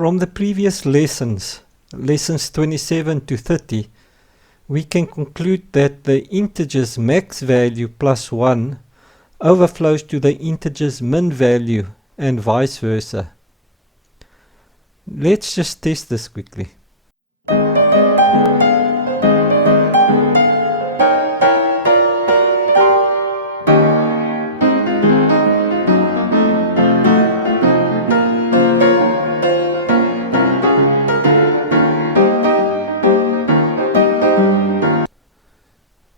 From the previous lessons 27 to 30, we can conclude that the integer's max value plus 1 overflows to the integer's min value and vice versa. Let's just test this quickly.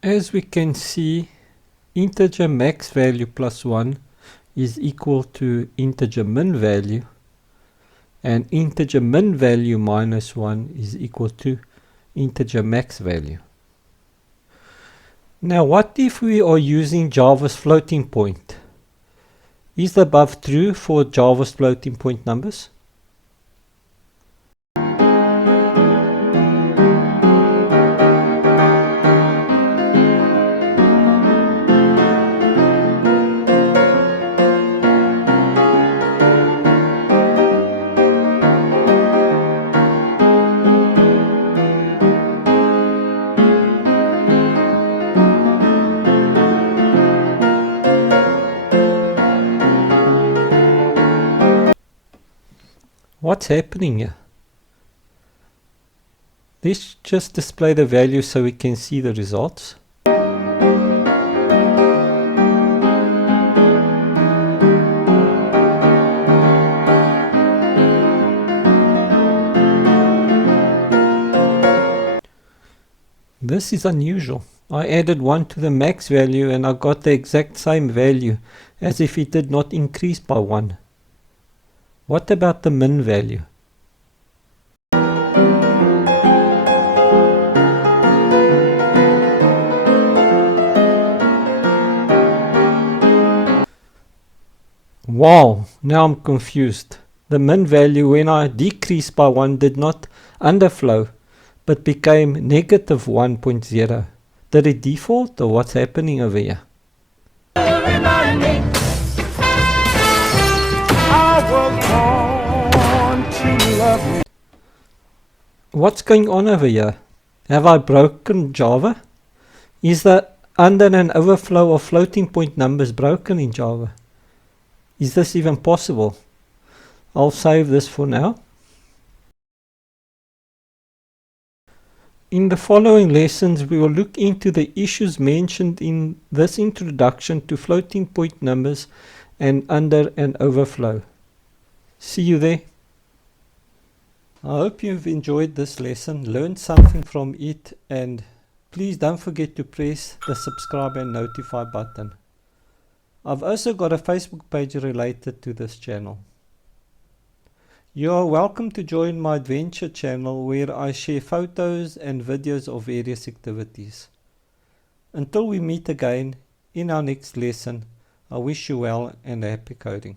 As we can see, integer max value plus 1 is equal to integer min value, and integer min value minus 1 is equal to integer max value. Now what if we are using Java's floating point? Is the above true for Java's floating point numbers? What's happening here? Let's just display the value so we can see the results. This is unusual. I added 1 to the max value and I got the exact same value as if it did not increase by 1. What about the min value? Wow, now I'm confused. The min value when I decreased by 1 did not underflow, but became negative 1.0. Did it default or what's happening over here? What's going on over here? Have I broken Java? Is the under and overflow of floating point numbers broken in Java? Is this even possible? I'll save this for now. In the following lessons, we will look into the issues mentioned in this introduction to floating point numbers and under and overflow. See you there. I hope you've enjoyed this lesson, learned something from it, and please don't forget to press the subscribe and notify button. I've also got a Facebook page related to this channel. You are welcome to join my adventure channel where I share photos and videos of various activities. Until we meet again in our next lesson, I wish you well and happy coding.